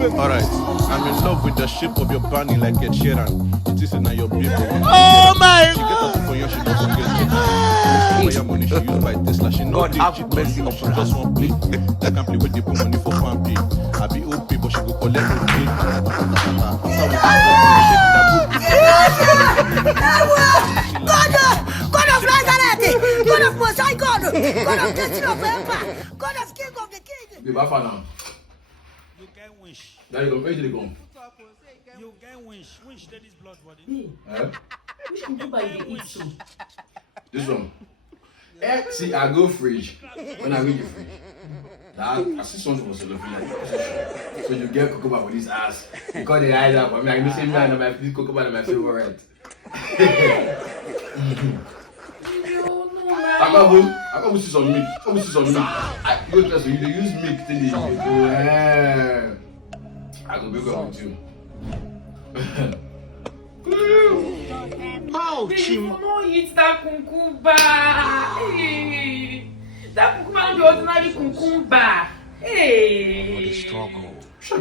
Alright, I'm in love with the shape of your bunny like Ed Sheeran. It is in your baby. Oh my She get up for you, she don't forget it. For your money, she use by Tesla. She know they cheat on you, she just won't play. I can play with the money for fan pay. I be OP, but she go collect no pay. God of Nazareth, God of Mosai, God of Destiny of Empire, God of King of the King. The Bafa now. You can wish. There you go. Where did they go? You can wish. Wish that is blood body. Eh? Which cucumber you dey eat so? This one. Eh, see, I go fridge. When I read the fridge, that I see something was looking like position. So you get cucumber for this ass. Because they hide up. I mean, I know same man, this cucumber is my favorite. I can't see some milk. I can't see some milk. I go to you. They use milk. Then they I go break up with you. Baby, you no eat that cucumber. Hey. That cucumber no be ordinary cucumber. Hey. The struggle, the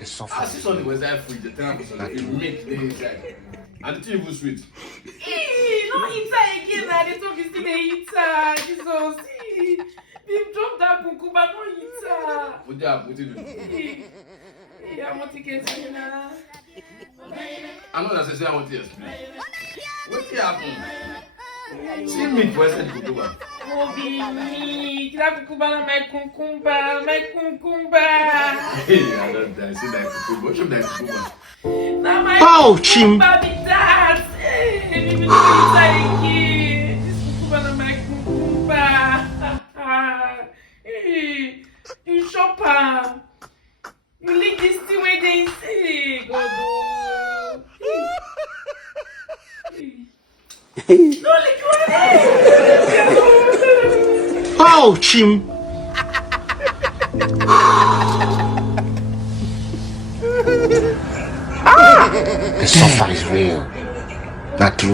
I suffering. see something was that free. The time was like milk inside. And the tea was sweet. Hey, no eat that again. Na the talk is still dey eat that. Jesus. Hey. Babe, drop that cucumber. No eat that. What that? What did you do? Hey, I want to get you now. I know that's I want to explain. What happened? See milk for inside the cucumber. Oh, be me. That cucumber na my cucumber. My cucumber. Hey, I don't die. See that cucumber. What should that cucumber? Na my Ouch, cucumber be that. Hey, baby, no eat that again. This cucumber na my cucumber. Hey, you chop am. You lick this thing wey dey inside. God oh. No lick your head. Ouch him. The suffer is real. Not true.